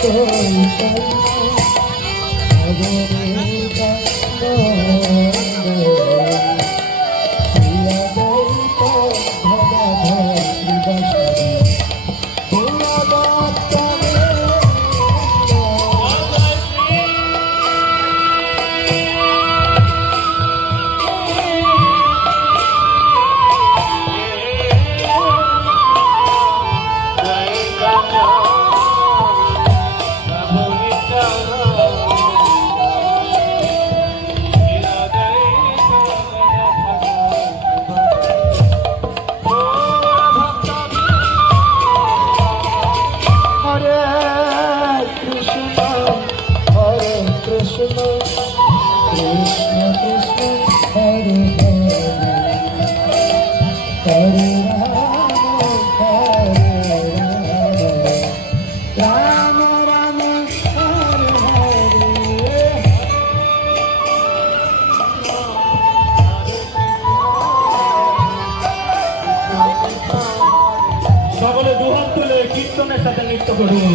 হরে কৃষ্ণ কৃষ্ণ কৃষ্ণ সকলে দুহাত তুলে কীর্তনের সাথে নৃত্য করুন।